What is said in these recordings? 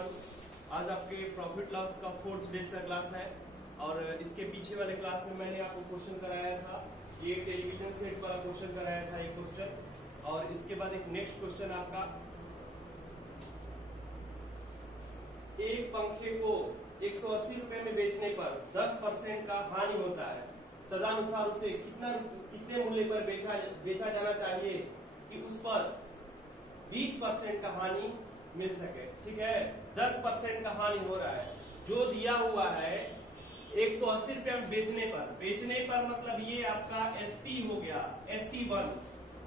Everyone. आज आपके profit loss का 4th डे का क्लास है और इसके पीछे वाले क्लास में मैंने आपको क्वेश्चन कराया था, ये टेलीविजन सेट वाला क्वेश्चन कराया था एक क्वेश्चन, और इसके बाद एक नेक्स्ट क्वेश्चन आपका, एक पंखे को 180 रुपए में बेचने पर 10% का हानि होता है, तदनुसार उसे कितने मूल्य पर बेचा जाना चाहिए कि उस पर 20% का हानि मिल सके। ठीक है, 10% का हानि हो रहा है, जो दिया हुआ है 180 रुपए में बेचने पर मतलब ये आपका एसपी हो गया, SP1,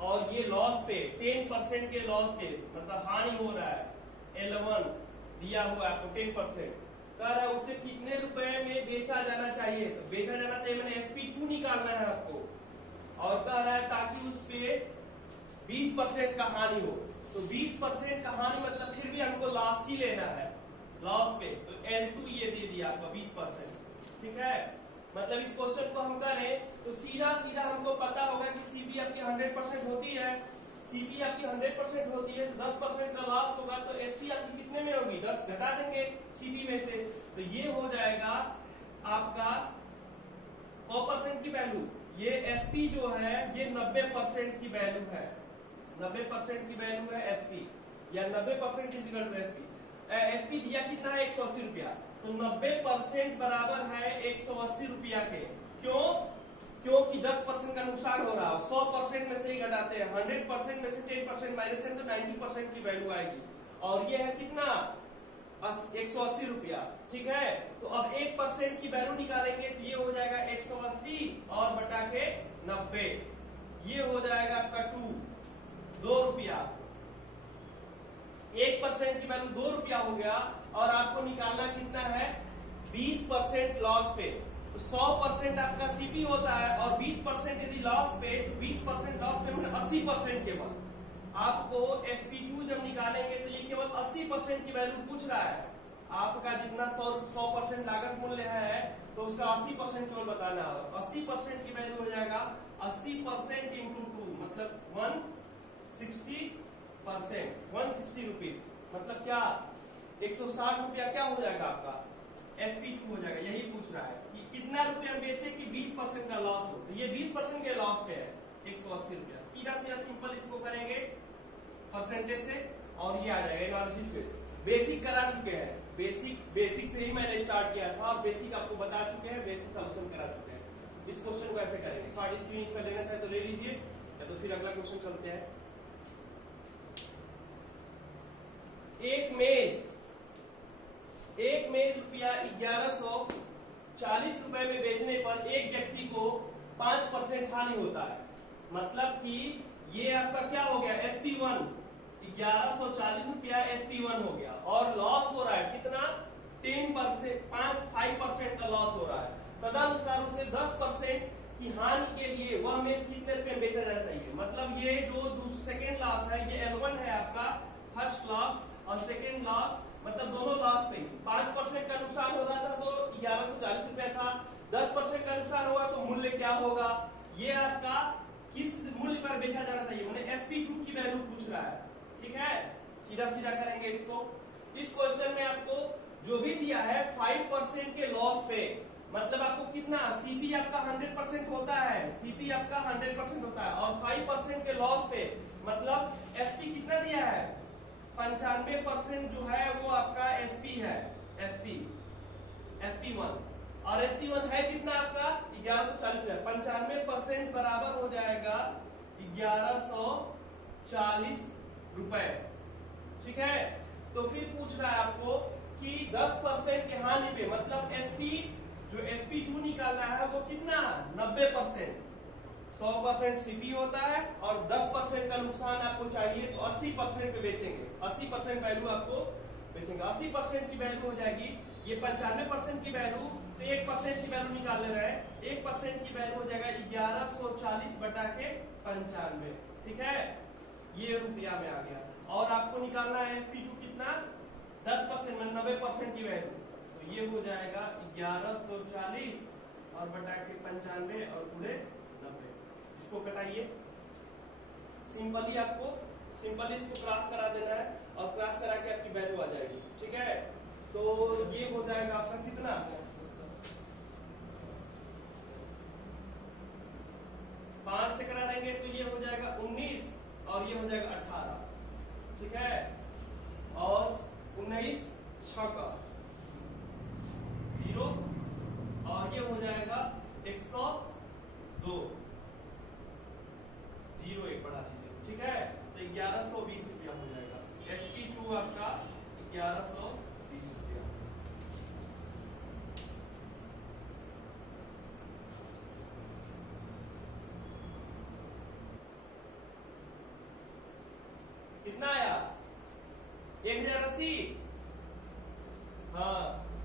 और ये लॉस पे 10% के लॉस पे मतलब हानि हो रहा है, L1 दिया हुआ है आपको 10%, कह रहा है उसे कितने रुपए में बेचा जाना चाहिए। तो बेचा जाना चाहिए मैंने SP2 निकालना है आपको, और कह रहा है ताकि उस पे 20% का हानि हो। तो 20% का हानि मतलब फिर भी हमको लॉस ही लेना है, लॉस पे, तो L2 ये दे दिया आपको 20%। ठीक है, मतलब इस क्वेश्चन को हम करें तो सीधा हमको पता होगा कि सीपी आपकी 100% होती है, सीपी आपकी 100% होती है, तो 10% का लॉस होगा तो एसपी आपकी कितने में होगी, 10 घटा देंगे सीपी में से, तो ये हो जाएगा आपका 100% की वैल्यू। ये एसपी जो है ये 90% की वैल्यू है, 90% की वैल्यू है एसपी, या 90% is equal to SP. SP दिया कितना है 180 रुपया, तो 90% बराबर है 180 रुपया के। क्योंकि 10% का नुकसान हो रहा है, 100% में से ही घटाते हैं, 100% में से 10% माइनस है तो 90% की वैल्यू आएगी, और ये है कितना 180 रुपया। ठीक है, तो अब 1% की वैल्यू निकालेंगे तो ये हो जाएगा 180 और बटा के 90, ये हो जाएगा आपका 2 रुपया। 1% की वैल्यू 2 रुपया हो गया, और आपको निकालना कितना है 20% लॉस पे। तो 100% आपका सीपी होता है, और 20% यदि लॉस पे, तो 20% लॉस पे मतलब 80% केवल आपको SP2 जब निकालेंगे तो ये केवल 80% की वैल्यू पूछ रहा है। आपका जितना 100% लागत मूल्य है तो उसका 80% केवल बताना होगा। 80% की वैल्यू हो जाएगा 80% इंटू 2 मतलब 160 रुपीज, मतलब क्या 160 रुपया क्या हो जाएगा आपका SP2 हो जाएगा। यही पूछ रहा है कि कितना रुपया बेचे कि 20% का लॉस हो, तो ये 20% के लॉस पे है 180 रुपया। सीधा सिंपल इसको करेंगे परसेंटेज से, और ये आ जाएगा एनालिसिस में। बेसिक करा चुके हैं, बेसिक से ही मैंने स्टार्ट किया था, और बेसिक आपको बता चुके हैं, बेसिक सोल्यूशन करा चुके हैं। इस क्वेश्चन को ऐसे करेंगे, शॉर्ट स्क्रीन इसका लेना चाहे तो ले लीजिए, या तो फिर अगला क्वेश्चन चलते हैं। एक मेज रुपया 1140 रुपए में बेचने पर एक व्यक्ति को 5% हानि होता है, मतलब कि ये आपका क्या हो गया SP1, 1140 रुपया SP1 हो गया, और लॉस हो रहा है कितना 5% का लॉस हो रहा है, तदनुसार उसे 10% की हानि के लिए वह मेज कितने रुपए में बेचा जाना चाहिए। मतलब ये जो सेकेंड लॉस है ये L1 है आपका, फर्स्ट लॉस और सेकेंड लॉस, मतलब दोनों लॉस पे 5% का नुकसान हो रहा था तो 1140 रुपया था, 10% का नुकसान होगा तो मूल्य क्या होगा, ये आपका किस मूल्य पर बेचा जाना चाहिए, मैंने SP2 की वैल्यू पूछ रहा है। ठीक है, सीधा करेंगे इसको। इस क्वेश्चन में आपको जो भी दिया है 5% के लॉस पे, मतलब आपको कितना सीपी आपका 100% होता है, सीपी आपका 100% होता है, और 5% के लॉस पे मतलब SP कितना दिया है 95% जो है वो आपका SP है, SP1, और SP1 है कितना आपका 1140 है, 95% बराबर हो जाएगा 1140 रुपए। ठीक है, तो फिर पूछ रहा है आपको कि 10% के हानि पे, मतलब जो SP2 निकालना है वो कितना 90%, 100% सीपी होता है, और 10% का नुकसान आपको चाहिए तो 80% पे बेचेंगे, 80% वैल्यू आपको बेचेंगे। 80% की वैल्यू हो जाएगी, ये 95% की वैल्यू, तो 1% की वैल्यू निकाल ले रहे हैं, 1% की वैल्यू हो जाएगा 1140 बटा के 95। ठीक है, ये रुपया में आ गया, और आपको निकालना है SP2 कितना 10% मतलब 90% की वैल्यू, तो ये हो जाएगा 1140 और बटा के 95 और पूरे 90। इसको कटाइए, सिंपली इसको क्रॉस करा देना है, और क्रॉस करा के आपकी वैल्यू आ जाएगी। ठीक है, आपका कितना, 5 से करा देंगे तो ये हो जाएगा 19 और ये हो जाएगा 18, ठीक है। और 19 6 0 और ये हो जाएगा 102, 0 एक बढ़ा दीजिए, ठीक है। तो 1120 रुपया हो जाएगा। SP2 आपका 1120 रुपया। कितना आया, 1080। हाँ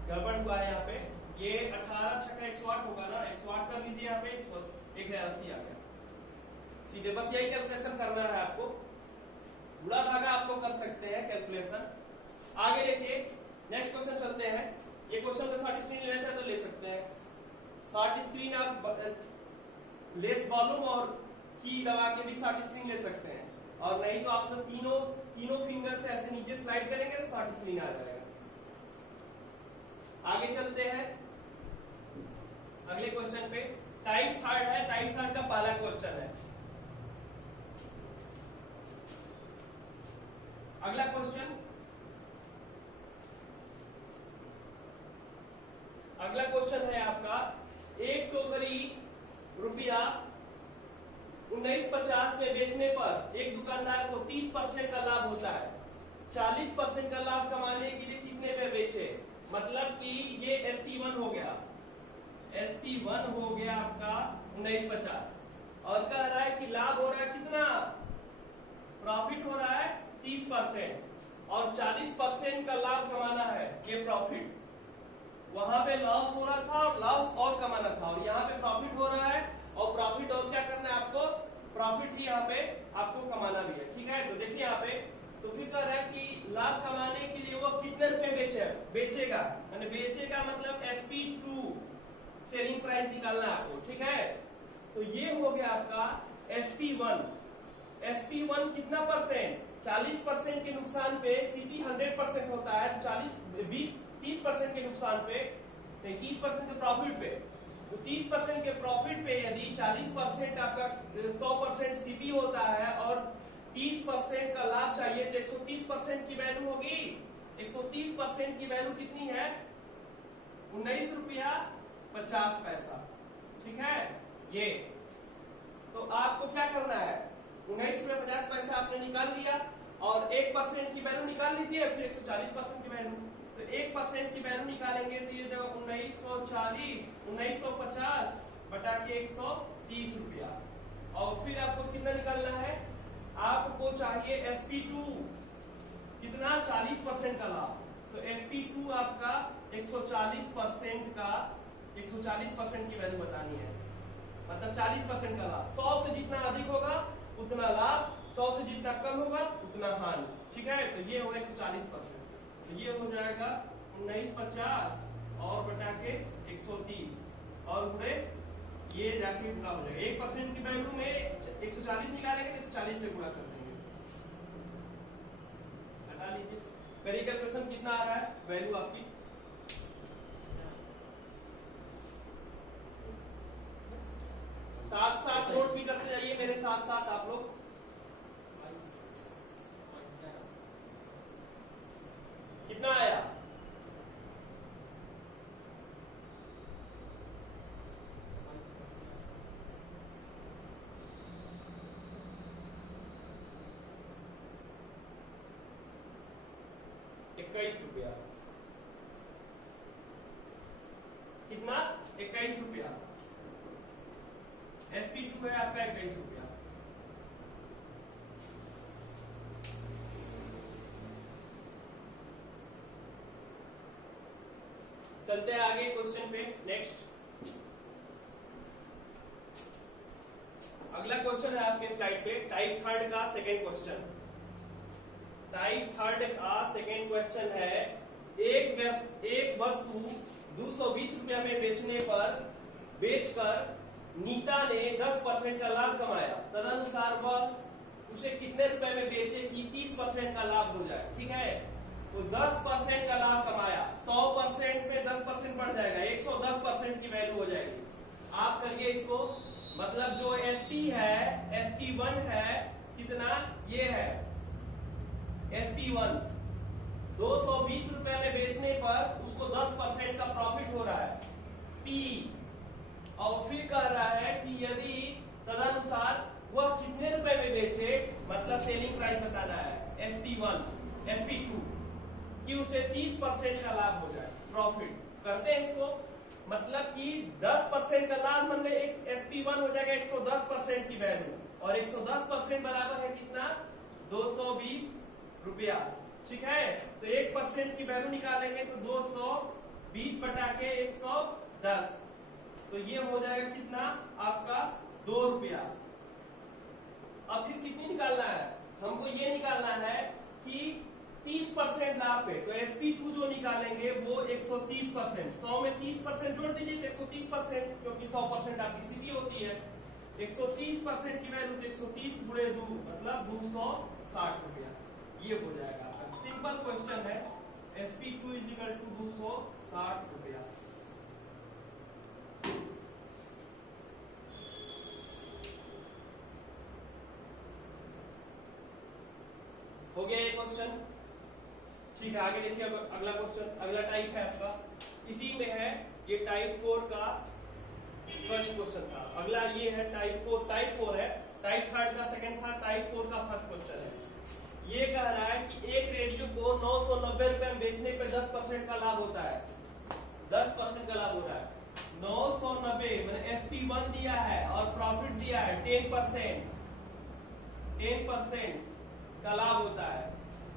गड़बड़ हुआ है यहाँ पे, ये 18 छक्का 108 होगा ना, 108 कर लीजिए यहाँ पे, 1080 आ गया। ठीक है, बस यही कैलकुलेशन करना है आपको, बुरा भागा आप लोग कर सकते हैं कैलकुलेशन। आगे देखिए नेक्स्ट क्वेश्चन चलते हैं। ये क्वेश्चन का शॉर्ट स्क्रीन लेना चाहे तो ले सकते हैं। शॉर्ट स्क्रीन आप लेस वॉल्यूम और की दबा के भी शॉर्ट स्क्रीन ले सकते हैं, और नहीं तो आप लोग तीनों फिंगर से ऐसे नीचे स्लाइड करेंगे तो शॉर्ट स्क्रीन आ जाएगा। आगे चलते हैं अगले क्वेश्चन पे। टाइप थर्ड है, टाइप थर्ड का पहला क्वेश्चन है। अगला क्वेश्चन, अगला क्वेश्चन है आपका, एक टोकरी रुपया 1950 में बेचने पर एक दुकानदार को 30% का लाभ होता है। 40% का लाभ कमाने के लिए कितने पे बेचे? मतलब कि ये SP1 हो गया, SP1 हो गया आपका 1950, और कह रहा है कि लाभ हो रहा है कितना, प्रॉफिट हो रहा है 30%, और 40% का लाभ कमाना है, ये प्रॉफिट। वहां पे लॉस हो रहा था और लॉस और कमाना था, और यहाँ पे प्रॉफिट हो रहा है और प्रॉफिट और क्या करना है आपको, प्रॉफिट भी यहाँ पे आपको कमाना भी है, ठीक है। तो देखिए यहाँ पे तो फिर कह रहा है कि लाभ कमाने के लिए वो कितने रुपए बेचेगा, यानी बेचेगा मतलब SP2 सेलिंग प्राइस निकालना है आपको, ठीक है। तो ये हो गया आपका SP1। SP1 कितना परसेंट, 40% के नुकसान पे CP 100% होता है, तो 30% के नुकसान पे, 30% के प्रॉफिट पे, तो 30% के प्रॉफिट पे यदि 40% आपका 100% CP होता है और 30% का लाभ चाहिए, तो 130% की वैल्यू होगी। 130% की वैल्यू कितनी है, 19 रुपया 50 पैसा, ठीक है। ये तो आपको क्या करना है, 19 रुपया 50 पैसा आपने निकाल लिया, और 1% की वैल्यू निकाल लीजिए, फिर 140% की वैल्यू। तो 1% की वैल्यू निकालेंगे तो ये जो 1950 बटा के 130 रुपया, और फिर आपको कितना निकालना है, आपको चाहिए SP2 कितना, 40% का लाभ। तो SP2 आपका 140% का, 140% की वैल्यू बतानी है, मतलब 40% का लाभ। 100 से जितना अधिक होगा उतना लाभ, 100 से जितना कम होगा उतना हानि, ठीक है। तो ये होगा 140%, तो ये हो जाएगा 1950 और बटा के 130, और पूरे ये जाके गुणा हो जाएगा। 1% की वैल्यू में 140 निकालेंगे तो 140 से गुणा कर देंगे, हटा लीजिए। करिए कैलकुलेशन कितना आ रहा है वैल्यू आपकी, साथ साथ नोट भी करते जाइए मेरे साथ साथ आप लोग। कितना आया, ₹21। कितना, 21 रुपया। SP2 है आपका 21 रुपया। चलते हैं आगे क्वेश्चन पे, नेक्स्ट। अगला क्वेश्चन है आपके स्लाइड पे, टाइप थर्ड का सेकेंड क्वेश्चन। टाइप थर्ड का सेकेंड क्वेश्चन है, एक वस्तु 220 रुपया में बेचकर नीता ने 10% का लाभ कमाया, तदनुसार वह उसे कितने रुपए में बेचे कि 30% का लाभ हो जाए, ठीक है। तो 10% का लाभ कमाया, 100% पे 10% बढ़ जाएगा, 110% की वैल्यू हो जाएगी। आप करिए इसको, मतलब जो SP है, SP1 है कितना, ये है SP1, 220 रुपए में बेचने पर उसको 10% का प्रॉफिट हो रहा है P। और फिर कह रहा है कि यदि तदनुसार वह कितने रुपए में बेचे, मतलब सेलिंग प्राइस बताना है SP1 SP2 कि उसे 30% का लाभ हो जाए, प्रॉफिट। करते हैं इसको, मतलब कि 10% का लाभ, मतलब एक SP1 हो जाएगा 110% की वैल्यू, और 110% बराबर है कितना, 220 रुपया। ठीक है, तो 1% की वैल्यू निकालेंगे तो 220 बटा के 110, तो ये हो जाएगा कितना आपका 2 रुपया। अब फिर कितनी निकालना है, हमको ये निकालना है कि 30% लाभ पे, तो SP2 जो निकालेंगे वो 130%, 100 में 30% जोड़ दीजिए तो 130%, क्योंकि 100% आपकी सीधी होती है। 130% की वैल्यू, 130 गुणे 2 मतलब 260 रुपया, ये हो जाएगा आपका। सिंपल क्वेश्चन है, SP2 इज इक्वल टू 260 रुपया। हो गया ये क्वेश्चन। ठीक है, आगे देखिए अब अगला क्वेश्चन, अगला टाइप है आपका, इसी में है, ये टाइप 4 का फर्स्ट क्वेश्चन था। अगला ये है टाइप 4 है, टाइप 3 का सेकंड था, टाइप 4 का फर्स्ट क्वेश्चन है। ये कह रहा है कि एक रेडियो को 990 रुपए में बेचने पे 10% का लाभ होता है, 10% का लाभ हो रहा है। 990 मैंने SP1 दिया है और प्रॉफिट दिया है 10% का लाभ होता है।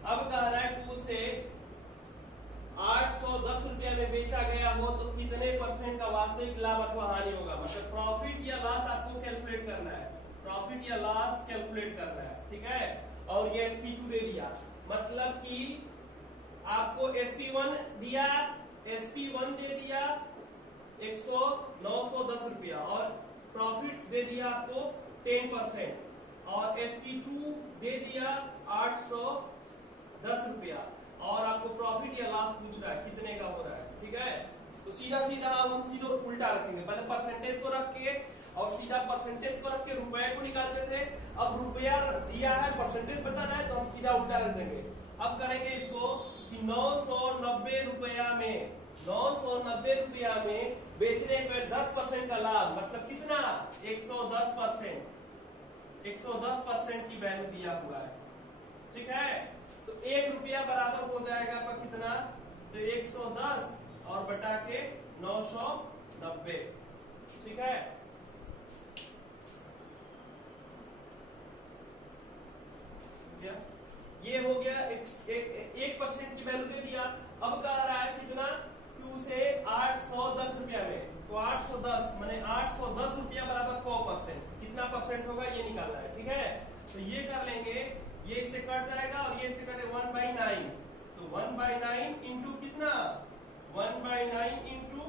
अब कह रहा है कि उसे 810 रुपया में बेचा गया हो तो कितने % का वास्तविक लाभ अथवा हानि होगा, मतलब प्रॉफिट या लॉस आपको कैलकुलेट करना है, प्रॉफिट या लॉस कैलकुलेट करना है। ठीक है, और ये SP2 दे दिया, मतलब कि आपको SP1 दिया, SP1 दे दिया 910 रुपया और प्रॉफिट दे दिया आपको 10%, और SP2 दे दिया 810 रुपया, और आपको प्रॉफिट या लॉस पूछ रहा है कितने का हो रहा है। ठीक है, तो सीधा सीधा अब हम सीधा उल्टा रखेंगे, पहले परसेंटेज को रख के और सीधा परसेंटेज को रख के रुपए को निकालते थे। अब रुपया दिया है, परसेंटेज बताना है, तो हम सीधा उल्टा रख देंगे। अब करेंगे इसको कि 990 रुपया में, 990 रुपया में बेचने पर 10% का लाभ, मतलब कितना, 110%, 110% की वैल्यू दिया हुआ है। ठीक है, तो 1 रुपया बराबर हो जाएगा आपका कितना, तो 110 और बटा के 990। ठीक है, ये हो गया 1% की वैल्यू दे दिया। अब कह रहा है कितना, कि उसे 810 रुपया में, तो 810 माने 810 रुपया बराबर 100%, कितना परसेंट होगा ये निकालना है। ठीक है, तो ये कर लेंगे, ये इससे कट जाएगा और ये इससे कटे 1/9, तो 1/9 इंटू कितना, 1/9 इंटू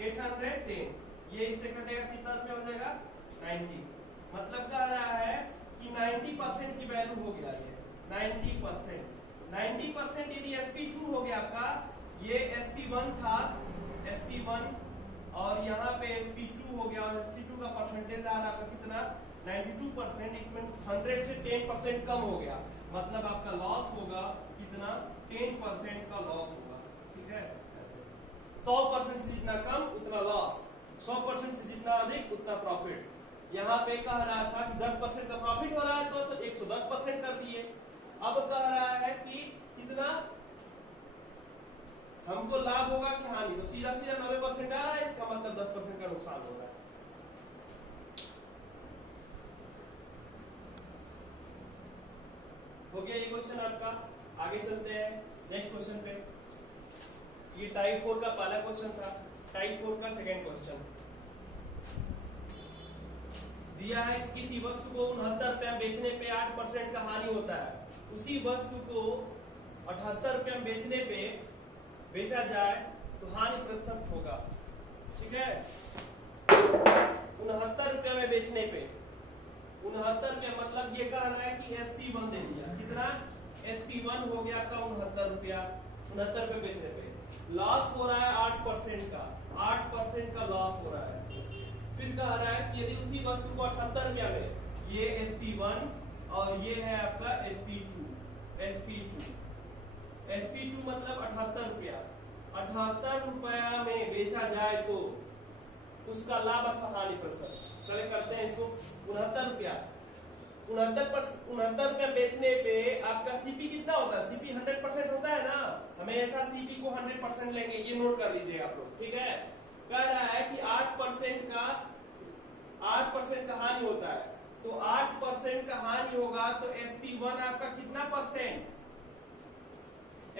810, ये इससे कटेगा कितना रुपया हो जाएगा, 90। मतलब कह रहा है कि 90% की वैल्यू हो गया, ये 90% यदि SP2 हो गया आपका, ये SP1 था, SP1 और यहाँ पे SP2 हो गया, और SP2 का परसेंटेज आ रहा है कितना, 92%, इट मींस 100 से 10% कम हो गया, मतलब आपका लॉस होगा कितना, 10% का लॉस होगा। ठीक है, 100% से जितना कम उतना लॉस, 100% से जितना अधिक उतना प्रॉफिट। यहाँ पे कह रहा था कि 10% का प्रॉफिट हो रहा है तो 110% कर दिए। अब कह रहा है कि कितना हमको लाभ होगा कि हानि, तो सीधा सीधा 90% आ रहा है, इसका मतलब 10% का नुकसान हो रहा है। हो गया ये क्वेश्चन आपका। आगे चलते हैं नेक्स्ट क्वेश्चन पे। ये टाइप 4 का पहला क्वेश्चन था, टाइप 4 का सेकंड क्वेश्चन दिया है। किसी वस्तु को 69 रुपया में बेचने पे 8% का हानि होता है, उसी वस्तु को 78 रुपया में बेचने पे बेचा जाए तो हानि प्रतिशत होगा। ठीक है, 69 रुपया में बेचने पे, 69 रुपया मतलब ये कह रहा है कि SP1 दे दिया, कितना, SP1 हो गया आपका 69 रुपया, 69 रुपये बेचने पे, लॉस हो रहा है 8% का, 8% का लॉस हो रहा है। फिर कह रहा है कि यदि उसी वस्तु को 78 रुपया में, ये SP1 और ये है आपका SP2, SP2 मतलब 78 रुपया, 78 रुपया में बेचा जाए तो उसका लाभ अथवा हानि प्रतिशत, चले करते हैं इसको। 69 रुपया, 69 रुपया बेचने पे आपका सीपी कितना होता है? सीपी 100% होता है ना, हमेशा सीपी को 100% लेंगे, ये नोट कर लीजिएगा आप लोग, ठीक है। कह रहा है कि 8% का हानि होता है, तो 8% का हानि होगा तो SP1 आपका कितना परसेंट?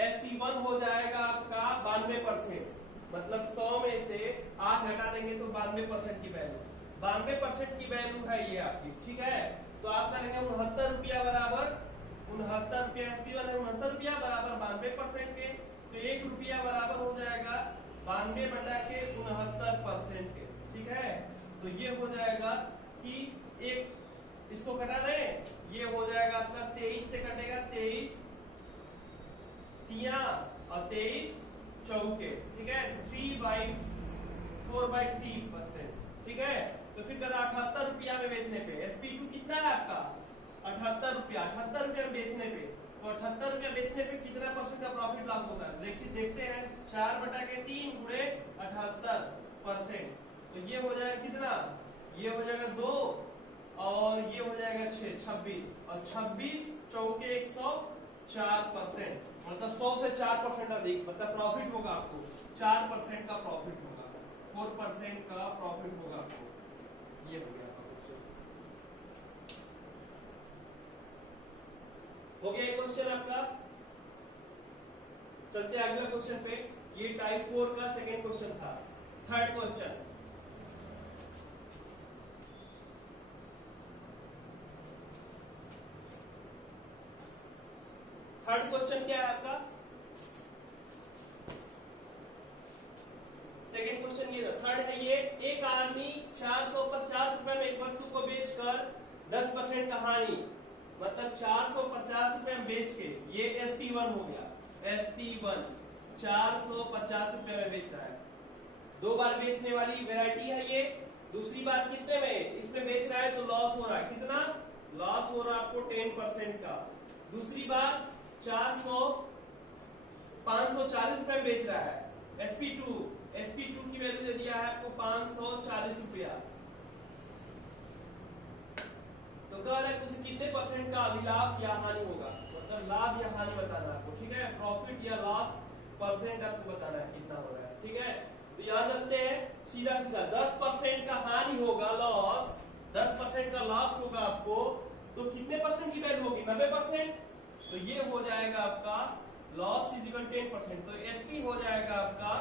SP1 हो जाएगा आपका 92%, मतलब 100 में से 8 हटा देंगे तो 92% की वैल्यू, 92% की वैल्यू है ये आपकी, ठीक है। तो आप करेंगे 69 रुपया बराबर 69 रुपया, SP1 है 69 रुपया बराबर 92% के, तो 1 रुपया बराबर हो जाएगा 92 बटा के 69% के, ठीक है। तो ये हो जाएगा कि एक इसको घटा दें, ये हो जाएगा आपका 23 से कटेगा, 23 तिया और 23 चौके, ठीक है, 4/3%, ठीक है। तो फिर कहता 78 रुपया में बेचने पे SP2 कितना है आपका? 78 रुपया, 78 रुपया बेचने पे, तो 78 रुपया बेचने पे कितना परसेंट का प्रॉफिट लॉस होता है? देखिए देखते हैं, 4/3 गुणे 78%, तो ये हो जाएगा कितना? ये हो जाएगा 2 और ये हो जाएगा 6, 26 और 26 चौके 104%, मतलब 100 से 4% अधिक, मतलब प्रॉफिट होगा आपको 4% का प्रॉफिट होगा, 4% का प्रॉफिट होगा आपको। ये हो गया क्वेश्चन, हो गया क्वेश्चन आपका। चलते अगले क्वेश्चन पे, ये टाइप 4 का सेकेंड क्वेश्चन था। थर्ड क्वेश्चन, थर्ड क्वेश्चन क्या है आपका? सेकेंड क्वेश्चन ये थर्ड है, ये एक आदमी 450 रुपए में एक वस्तु को बेचकर 10% का हानि, मतलब 450 रुपए में बेच के, ये SP1 हो गया, SP1 450 रुपए में बेच रहा है। 2 बार बेचने वाली वैरायटी है ये। दूसरी बार कितने में इसमें बेच रहा है तो लॉस हो रहा है, कितना लॉस हो रहा है आपको? 10% का। दूसरी बार 540 रुपए में बेच रहा है। SP2 की वैल्यू दे दिया है आपको 540 रुपया। तो कह रहा है कि कितने परसेंट का अभिलाभ या हानि होगा, मतलब लाभ या हानि बताना है आपको, ठीक है। प्रॉफिट या लॉस परसेंट आपको बताना है कितना हो रहा है, ठीक है। तो यहाँ चलते हैं सीधा सीधा, 10% का हानि होगा, लॉस 10% का लॉस होगा आपको, तो कितने परसेंट की वैल्यू होगी? 90%। तो ये हो जाएगा आपका लॉस इज इक्वल 10%, तो SP हो जाएगा आपका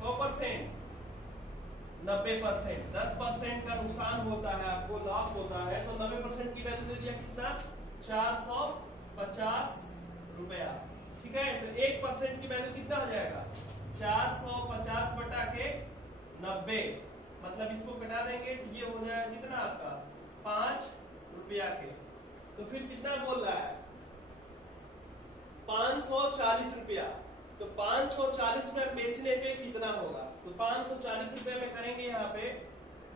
100%, 90%। 10% का नुकसान होता है आपको, लॉस होता है, तो 90% की वैल्यू दे दिया कितना? 450 रुपया, ठीक है। तो 1% की वैल्यू कितना हो जाएगा? 450 बटा के 90, मतलब इसको घटा देंगे तो ये हो जाएगा कितना आपका? 5 रुपया के। तो फिर कितना बोल रहा है? 540 रुपया। तो 540 रुपए बेचने पे कितना होगा? तो 540 रुपए में करेंगे यहाँ पे,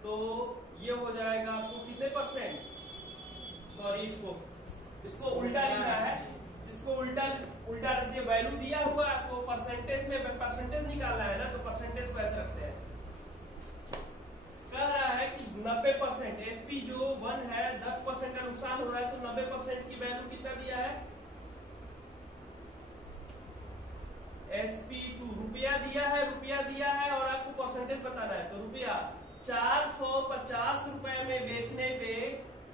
तो ये हो जाएगा आपको कितने परसेंट? सॉरी, इसको उल्टा लिखना है, इसको उल्टा रख दिया, वैल्यू दिया हुआ आपको, परसेंटेज में परसेंटेज निकालना है ना, तो परसेंटेज को ऐसे रखते हैं। कह रहा है कि 90% SP जो 1 है, 10% का नुकसान हो रहा है, तो 90% की वैल्यू कितना दिया है? SP2 रुपया दिया है और आपको परसेंटेज बताना है। तो रुपया 450 रुपए में बेचने पे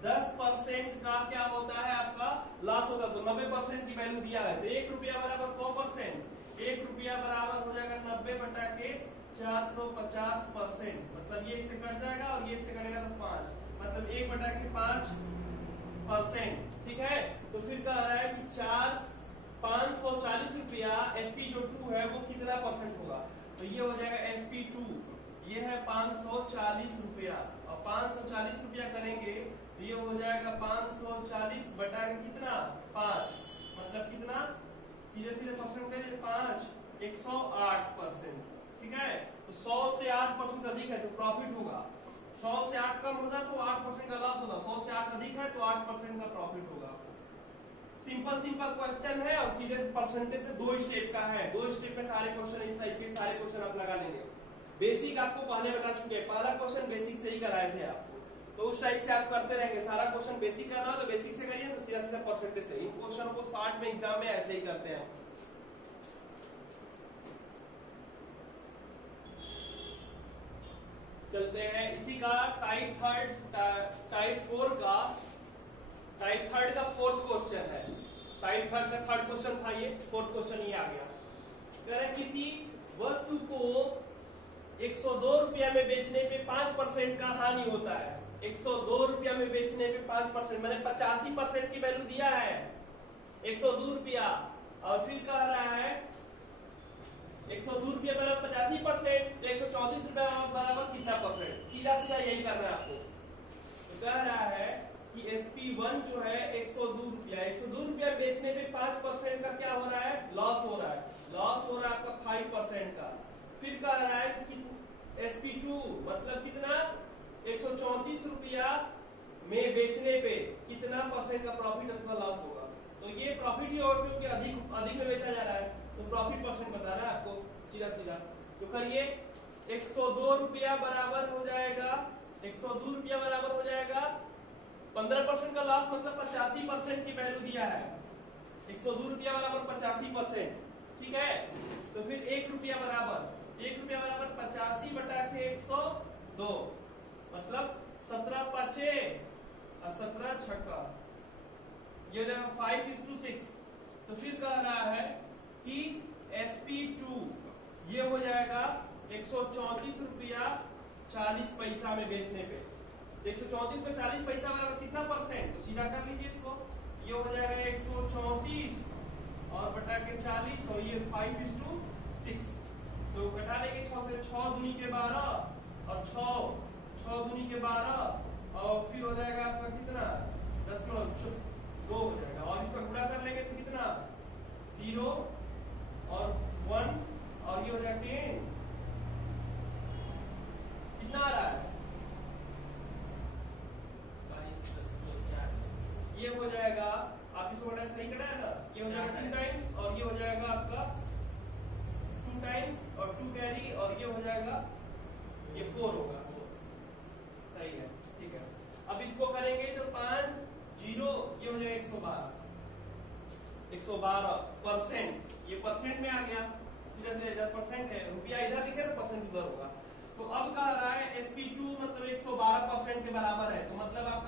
10% का क्या होता है आपका? लॉस होगा। तो 90% की वैल्यू दिया है, तो 1 रुपया बराबर 100%, 1 रुपया बराबर हो जाएगा 90 बटा के 450%, मतलब ये इससे कट जाएगा और ये इससे कटेगा तो 5, मतलब 1 बटा के 5%, ठीक है। तो फिर कह रहा है कि 540 रुपया SP जो 2 है वो कितना परसेंट होगा? तो ये हो जाएगा SP2, ये है 540 रुपया, और 540 रुपया करेंगे तो ये हो जाएगा 540 बटा के कितना? 5, मतलब कितना? सीधे सीधे परसेंटेज 5, 108%। ठीक है, तो 100 से 8% अधिक है तो प्रॉफिट होगा, 100 से 8 कम होगा तो 8% का लॉस होगा, 100 से 8 अधिक है तो 8% का प्रॉफिट होगा। सिंपल क्वेश्चन है और सीधे परसेंटेज से 2 स्टेप का है, 2 स्टेप में सारे क्वेश्चन इस टाइप के सारे क्वेश्चन आप लगा लेंगे। बेसिक आपको पहले बता चुके हैं, पहला क्वेश्चन बेसिक से ही कराए थे आपको, तो उस टाइप से आप करते रहेंगे। सारा क्वेश्चन बेसिक करना हो तो बेसिक से करिए, तो सीधा सीधा परसेंटेज से। इन क्वेश्चन को 60 में एग्जाम में ऐसे ही करते हैं। चलते हैं इसी का टाइप 4 का फोर्थ क्वेश्चन है। टाइप 3 का थर्ड क्वेश्चन था ये, फोर्थ क्वेश्चन ये आ गया। कह रहे किसी वस्तु को 102 रुपया में बेचने पे 5% का हानि होता है। 102 रुपया में बेचने पे 5%, मैंने 85% की वैल्यू दिया है 102 रुपया, और फिर कह रहा है 102 रुपया बराबर 85%, तो 134 रुपया बराबर कितना परसेंट। सीधा सीधा यही करना है आपको। तो कह रहा है कि SP1 जो है 102 रुपया बेचने पे 5% का क्या हो रहा है, लॉस हो रहा है, लॉस हो रहा है आपका 5% का। फिर कह रहा है कि SP2 मतलब कितना, 134 रुपया में बेचने पे कितना परसेंट का प्रॉफिट अथवा लॉस होगा। तो ये प्रॉफिट ही होगा क्योंकि अधिक में बेचा जा रहा है, तो प्रॉफिट परसेंट बता रहा है आपको सीधा सीधा। तो करिए 102 रुपया बराबर हो जाएगा, 102 रुपया बराबर हो जाएगा 15% का लॉस, मतलब 85% की वैल्यू दिया है। 102 रुपया बराबर 85%, ठीक है। तो फिर 1 रुपया बराबर 85 बटा के 102, मतलब 17 5 और 17 छक्का, ये हो जाएगा 5:6। तो फिर कह रहा है कि SP2 ये हो जाएगा 134 रुपया 40 पैसा में बेचने पे, 134 पे 40 पैसा बराबर कितना परसेंट, तो सीधा कर लीजिए इसको। ये हो जाएगा 134 और बटा के 40 और ये 5:6। तो घटा लेंगे 6 से, 6 दूनी के 12 और 6 दूनी के 12 और फिर हो जाएगा आपका कितना 10.2 हो जाएगा, और इसका गुणा कर लेंगे तो कितना 0 और 1 और ये हो जाएगा 10, कितना आ रहा है, ये हो जाएगा आप इसको सही कटा है ना, ये हो जाएगा 2 टाइम्स और ये हो जाएगा आपका 2 टाइम्स और 2 कैरी और ये हो जाएगा ये 4 होगा, सही है, ठीक है। अब इसको करेंगे तो 5 0 ये हो जाएगा 112%, ये परसेंट में आ गया, सीधा से 10% है, रुपया इधर लिखे तो परसेंट उधर होगा। तो अब कह रहा है SP2 मतलब 112% के बराबर है, तो मतलब आप